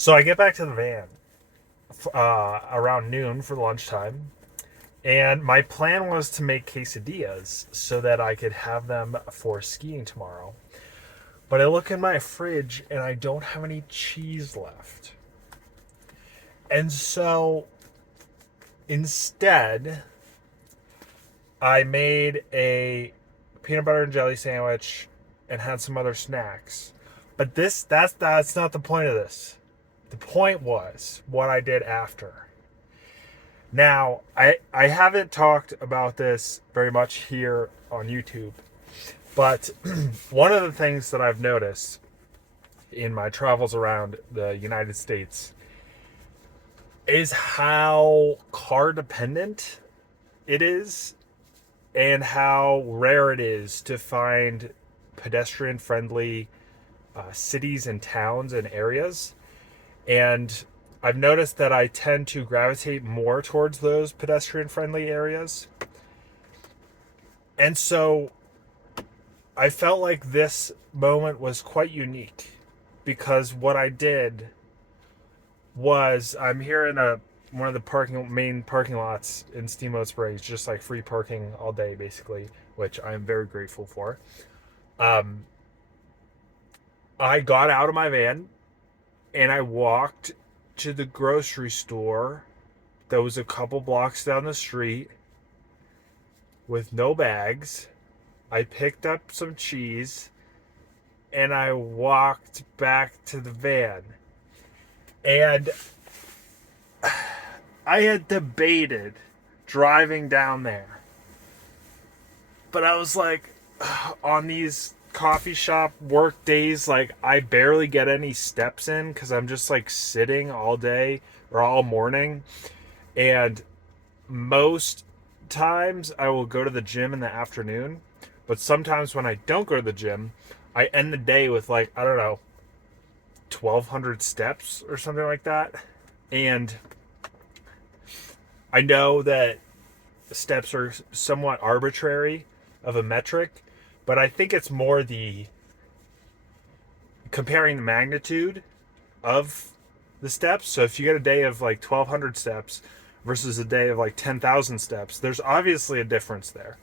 So I get back to the van around noon for lunchtime, and my plan was to make quesadillas so that I could have them for skiing tomorrow. But I look in my fridge and I don't have any cheese left. And so instead, I made a peanut butter and jelly sandwich and had some other snacks. But that's not the point of this. The point was what I did after. Now, I haven't talked about this very much here on YouTube, but one of the things that I've noticed in my travels around the United States is how car dependent it is and how rare it is to find pedestrian friendly cities and towns and areas. And I've noticed that I tend to gravitate more towards those pedestrian friendly areas. And so I felt like this moment was quite unique because what I did was I'm here in one of the main parking lots in Steamboat Springs, just like free parking all day basically, which I'm very grateful for. Um, I got out of my van and I walked to the grocery store that was a couple blocks down the street with no bags. I picked up some cheese and I walked back to the van. And I had debated driving down there. But I was like, on these coffee shop work days, like I barely get any steps in because I'm just like sitting all day or all morning. And most times I will go to the gym in the afternoon. But sometimes when I don't go to the gym, I end the day with like, I don't know, 1,200 steps or something like that. And I know that steps are somewhat arbitrary of a metric, but I think it's more the comparing the magnitude of the steps. So if you get a day of like 1,200 steps versus a day of like 10,000 steps, there's obviously a difference there.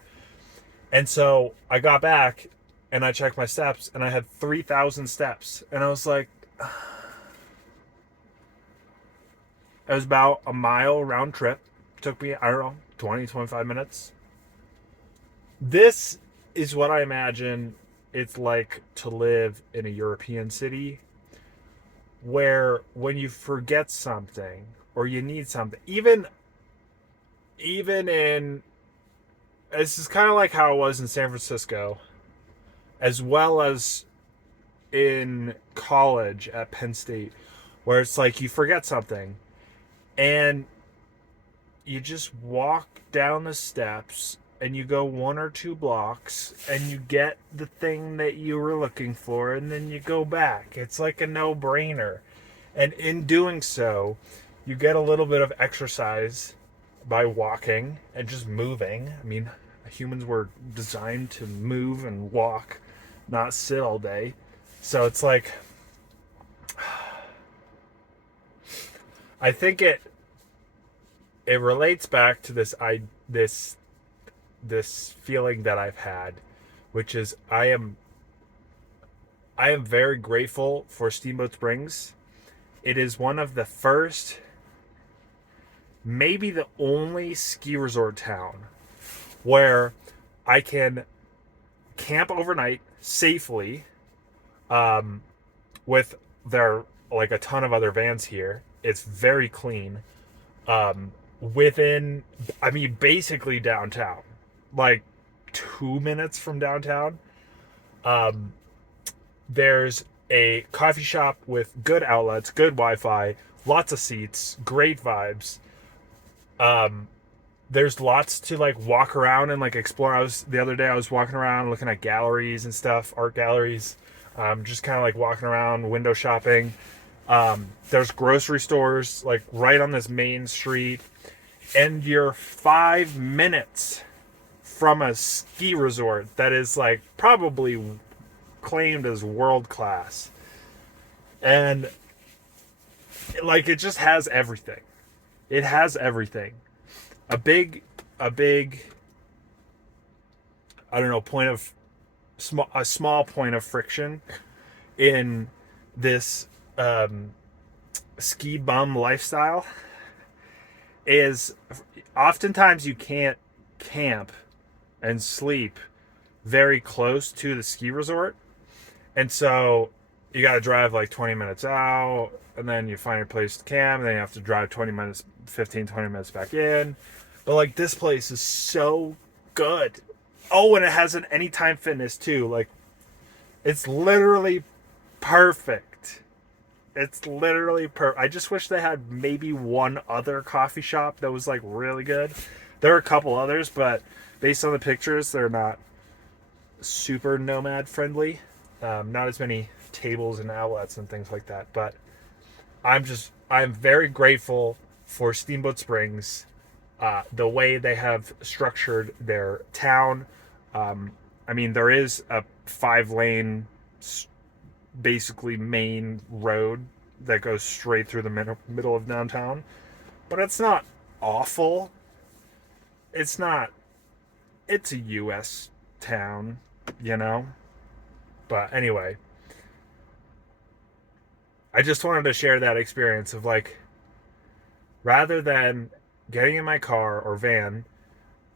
And so I got back and I checked my steps and I had 3,000 steps. And I was like, it was about a mile round trip. Took me, I don't know, 20, 25 minutes. This is what I imagine it's like to live in a European city where when you forget something or you need something, even in this is kind of like how it was in San Francisco as well as in college at Penn State, where it's like you forget something and you just walk down the steps and you go 1 or 2 blocks and you get the thing that you were looking for and then you go back. It's like a no-brainer. And in doing so, you get a little bit of exercise by walking and just moving. I mean, humans were designed to move and walk, not sit all day. So it's like I think it relates back to this feeling that I've had, which is I am very grateful for Steamboat Springs. It is one of the first, maybe the only ski resort town where I can camp overnight safely, with their like a ton of other vans here. It's very clean. Within, I mean, basically downtown, like 2 minutes from downtown. Um, there's a coffee shop with good outlets, good Wi-Fi, lots of seats, great vibes. Um, there's lots to like walk around and like explore. The other day I was walking around looking at galleries and stuff, art galleries, just kind of like walking around, window shopping. There's grocery stores like right on this main street, and you're 5 minutes from a ski resort that is like probably claimed as world class. And Like, it just has everything. It has everything. A big, a big, I don't know, a small point of friction in this ski bum lifestyle is oftentimes you can't camp and sleep very close to the ski resort. And so you got to drive like 20 minutes out, and then you find your place to camp, and then you have to drive 20 minutes, 15, 20 minutes back in. But like, this place is so good. Oh, and it has an anytime fitness too. Like, it's literally perfect. It's literally perfect. I just wish they had maybe one other coffee shop that was like really good. There are a couple others, but based on the pictures, they're not super nomad friendly. Not as many tables and outlets and things like that. But I'm very grateful for Steamboat Springs, the way they have structured their town. I mean, there is a 5-lane, basically main road that goes straight through the middle of downtown, but it's not awful. It's not. It's a U.S. town, you know. But anyway, I just wanted to share that experience of like, rather than getting in my car or van,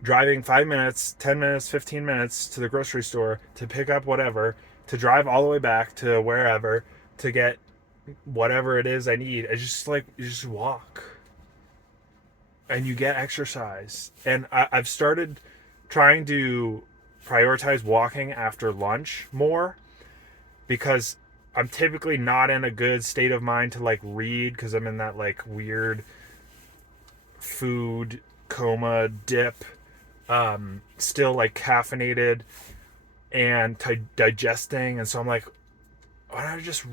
driving 5 minutes, 10 minutes, 15 minutes to the grocery store to pick up whatever, to drive all the way back to wherever to get whatever it is I need. I just like, you just walk and you get exercise. And I've started trying to prioritize walking after lunch more, because I'm typically not in a good state of mind to like read, because I'm in that like weird food coma dip, still like caffeinated and digesting. And so I'm like, why don't I just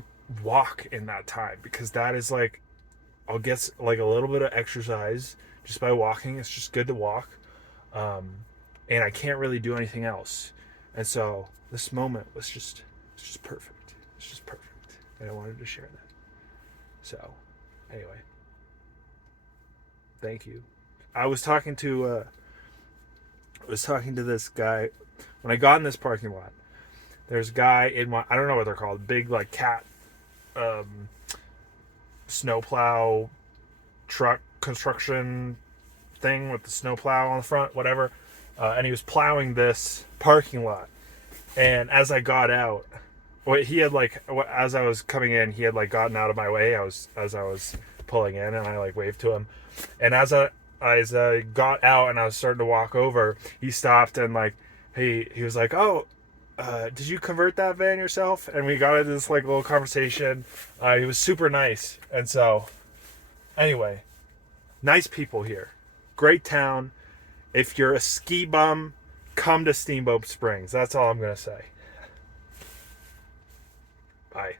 walk in that time? Because that is like, I'll get like a little bit of exercise just by walking. It's just good to walk. And I can't really do anything else. And so this moment was it's just perfect. It's just perfect. And I wanted to share that. So anyway, thank you. I was talking to this guy when I got in this parking lot. There's a guy in I don't know what they're called, big like cat snowplow truck construction thing with the snowplow on the front, whatever. And he was plowing this parking lot. And as I got out, he had like, as I was coming in, he had like gotten out of my way. As I was pulling in, and I like waved to him. And as I got out and I was starting to walk over, he stopped and like, he was like, "Oh, did you convert that van yourself?" And we got into this like little conversation. He was super nice. And so anyway, nice people here. Great town. If you're a ski bum, come to Steamboat Springs. That's all I'm going to say. Bye.